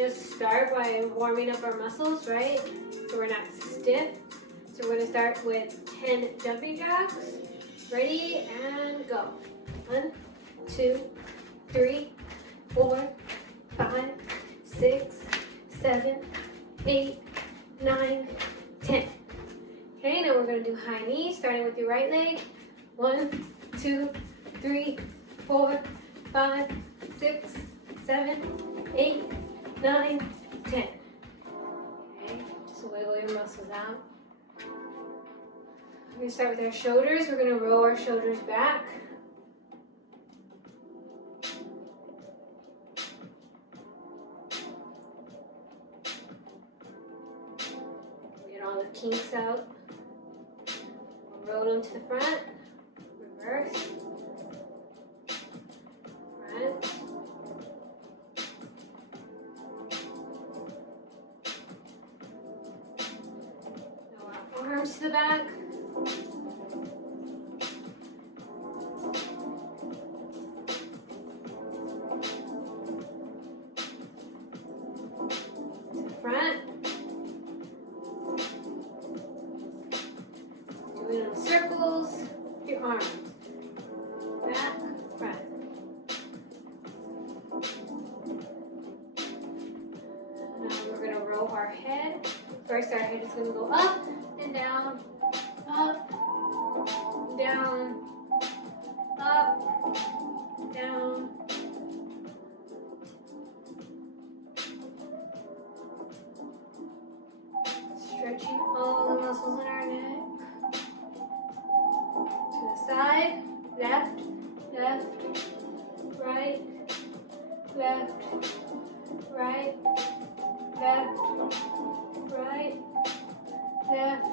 just start by warming up our muscles, right? So we're not stiff. So we're gonna start with 10 jumping jacks. Ready and go. 1, 2, 3, 4, 5, 6, 7, 8, 9, 10. Okay, now we're gonna do high knees, starting with your right leg. 1, 2, 3, 4, 5, 6, 7, 8, 9, 10. Okay, just wiggle your muscles out. We're gonna start with our shoulders. We're gonna roll our shoulders back. Get all the kinks out. Roll them to the front. Reverse. Front. Now our arms to the back. Front. Do it in circles. Your arms. Back, front. Now we're going to roll our head. First, our head is going to go up and down, up, down, up, down. Stretching all the muscles in our neck. To the side, left, left, right, left, right, left, right, left,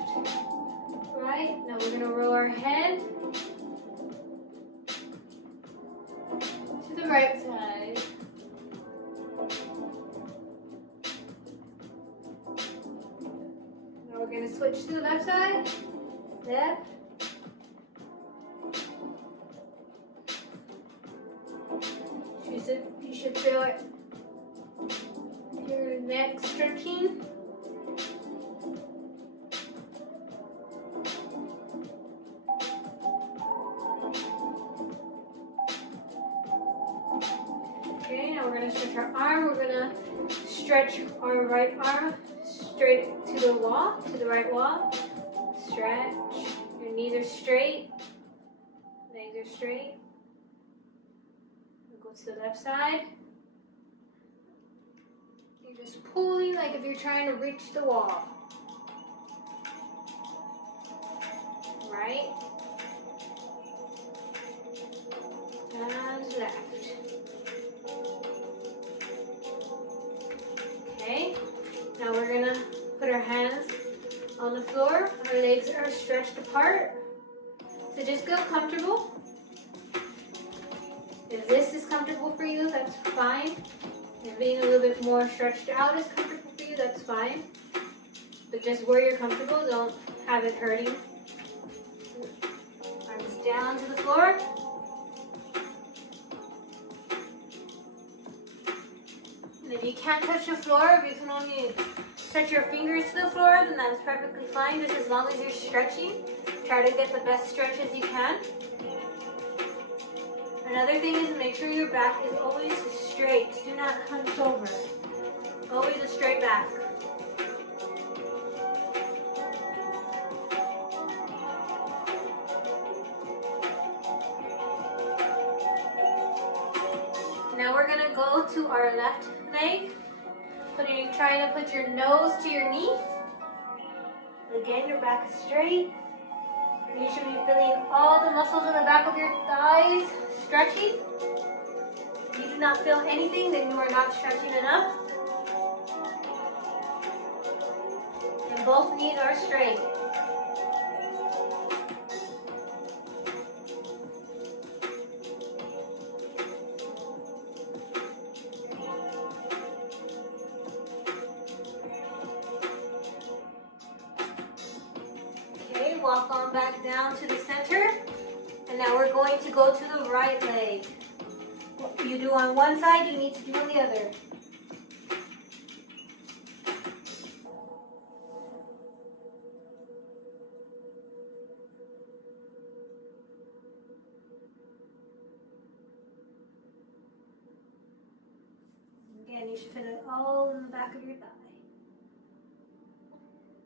right. Now we're going to roll our head to the right side. Now we're going to switch to the left side. Left. You should feel it. Your neck stretching. Okay, now we're going to stretch our arm. We're going to stretch our right arm straight to the wall, to the right wall. Stretch. Your knees are straight. Legs are straight. We'll go to the left side. You're just pulling like if you're trying to reach the wall. Right. And left. Okay. Now we're going to put our hands on the floor. Our legs are stretched apart. So just feel comfortable. If this is comfortable for you, that's fine. If being a little bit more stretched out is comfortable for you, that's fine. But just where you're comfortable, don't have it hurting. Arms down to the floor. And if you can't touch the floor, if you can only touch your fingers to the floor, then that's perfectly fine, just as long as you're stretching. Try to get the best stretch as you can. Another thing is make sure your back is always straight. Do not hunch over. Always a straight back. Now we're going to go to our left leg. Trying to put your nose to your knee. Again, your back is straight. And you should be feeling all the muscles in the back of your thighs stretching. If you do not feel anything, then you are not stretching enough. And both knees are straight. Walk on back down to the center, and now we're going to go to the right leg. What you do on one side, you need to do on the other. you should feel it all in the back of your thigh.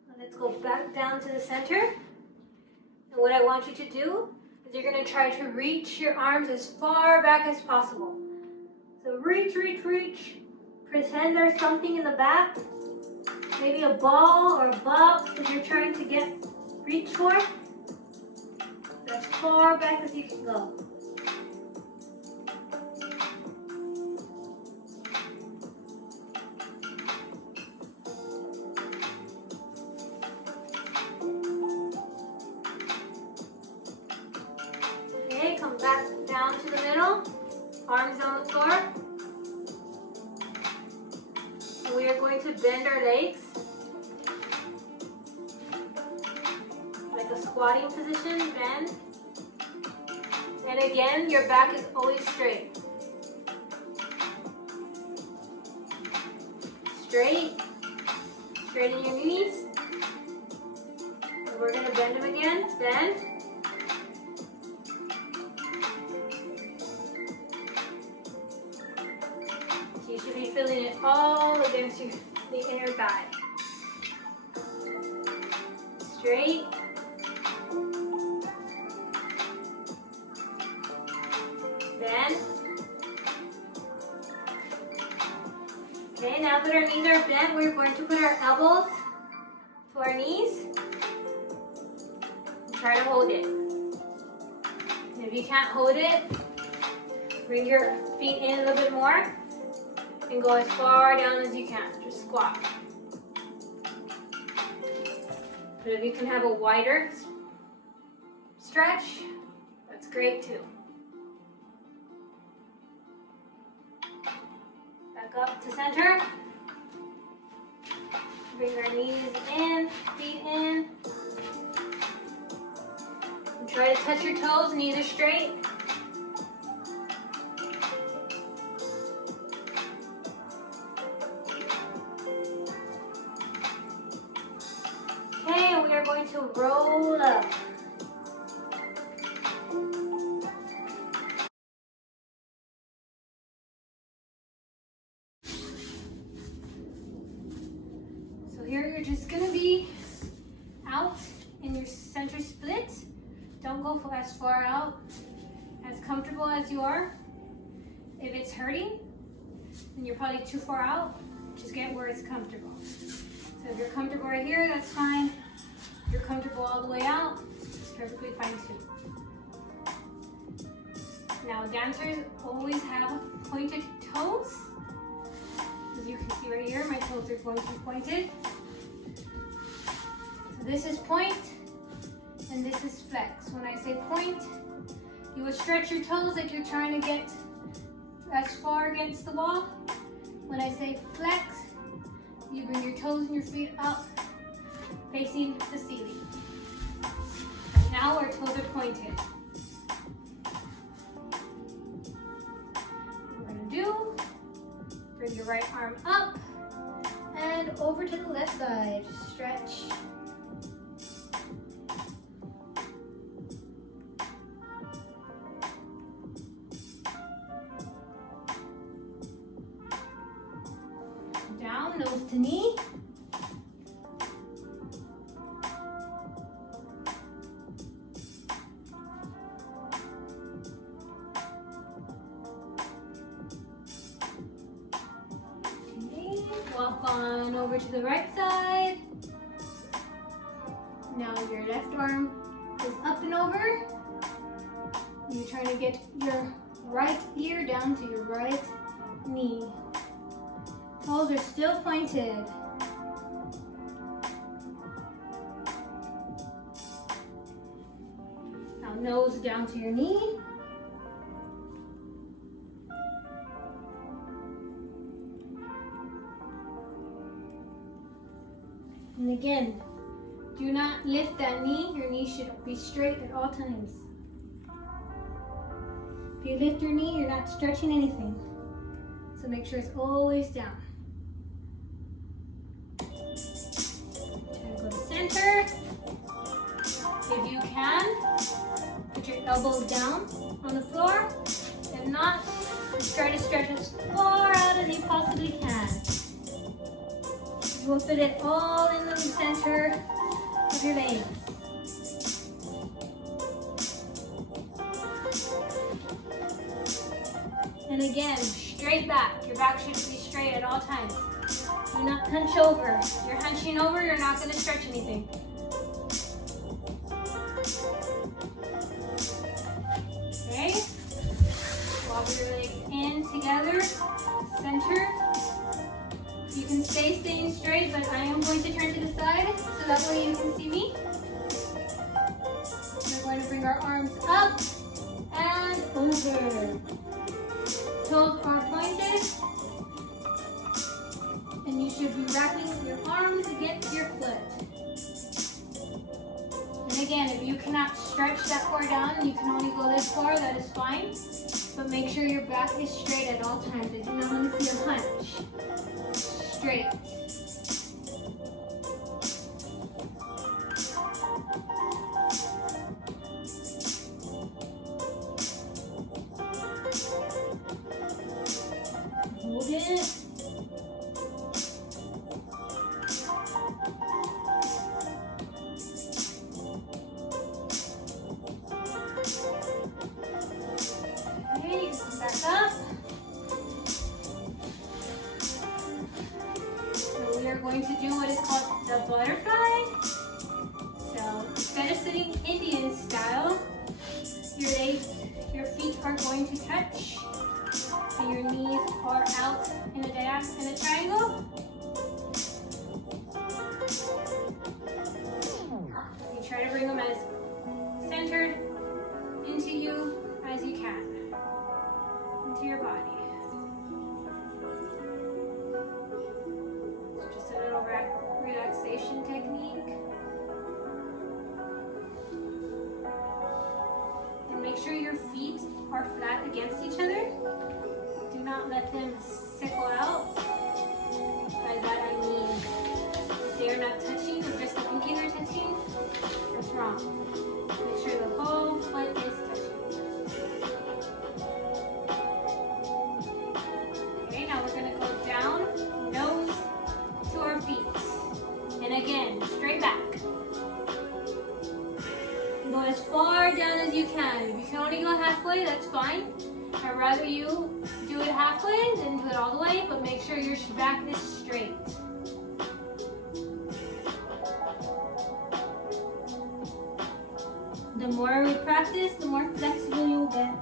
Now let's go back down to the center. And what I want you to do is you're going to try to reach your arms as far back as possible. So reach, reach, reach. Pretend there's something in the back. Maybe a ball or a box that you're trying to reach for. As far back as you can go. Okay, come back down to the middle. Arms on the floor. And we are going to bend our legs. Like a squatting position, bend. And again, your back is always straight. Straight. Straighten your knees. And we're going to bend them again. Bend. You should be feeling it all against the inner thigh. Straight. Bend. Okay, now that our knees are bent, we're going to put our elbows to our knees. And try to hold it. And if you can't hold it, bring your feet in a little bit more and go as far down as you can. Just squat. But if you can have a wider stretch, that's great too. Back up to center. Bring our knees in, feet in. And try to touch your toes, knees are straight. Okay, and we are going to roll up. Here you're just going to be out in your center split. Don't go as far out, as comfortable as you are. If it's hurting, then you're probably too far out. Just get where it's comfortable. So if you're comfortable right here, that's fine. If you're comfortable all the way out, it's perfectly fine too. Now dancers always have pointed toes. As you can see right here, my toes are going to be pointed. So this is point, and this is flex. When I say point, you would stretch your toes like you're trying to get as far against the wall. When I say flex, you bring your toes and your feet up, facing the ceiling. Now our toes are pointed. What we're going to do, bring your right arm up and over to the left side. Stretch. Down, nose to knee. Walk on over to the right side. Now your left arm is up and over. You're trying to get your right ear down to your right knee. Toes are still pointed. Now nose down to your knee. And again, do not lift that knee. Your knee should be straight at all times. If you lift your knee, you're not stretching anything. So make sure it's always down. And go to center. If you can, put your elbows down on the floor. If not, Just try to stretch as far out as you possibly can. We'll fit it all in the center of your legs. And again, straight back. Your back should be straight at all times. Do not hunch over. If you're hunching over, you're not going to stretch anything. Okay? Wobble your legs in together, center. You can staying straight, but I am going to turn to the side so that way you can see me. We're going to bring our arms up and over. Toes are pointed, and you should be wrapping your arms against your foot. And again, if you cannot stretch that far down and you can only go this far, that is fine. But make sure your back is straight at all times. I do not want to see a hunch. Straight. Hold it. Okay, come back up. So we are going to do what is called the butterfly. So instead of sitting Indian style, your feet are going to touch. And your knees are out in a triangle. You try to bring them as centered into you as you can, into your body. It's just a little relaxation technique. And make sure your feet are flat against each other. Do not let them sickle out. By that I mean if they are not touching, if just the pinkies are touching, that's wrong. Make sure the whole foot is touching. Okay, now we're going to go down, nose to our feet. And again, straight back. Go as far down as you can. If you can only go halfway, that's fine. I'd rather you do it halfway than do it all the way, but make sure your back is straight. The more we practice, the more flexible you'll get.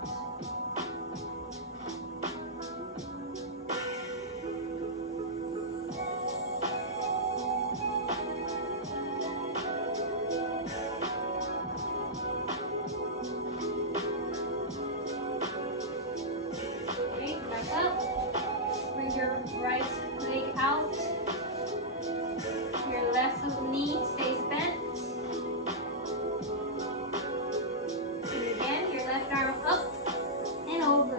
Your right leg out. Your left knee stays bent. And again, your left arm up and over.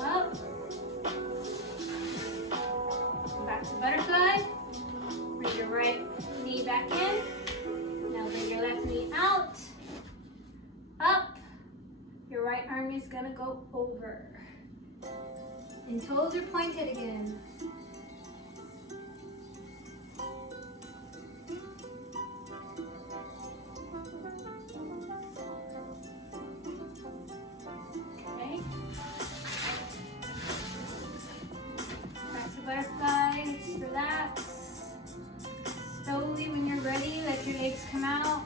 Up. Back to butterfly. Bring your right knee back in. Now bring your left knee out. Up. Your right arm is going to go over. And toes are pointed again. Okay. Back to butterfly. Just relax. Slowly, when you're ready, let your legs come out.